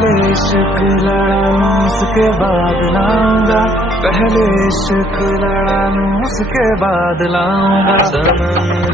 पहले इश्क लड़ा लूं उसके बाद लाऊंगा, पहले इश्क लड़ा लूं उसके बाद लाऊंगा। सनम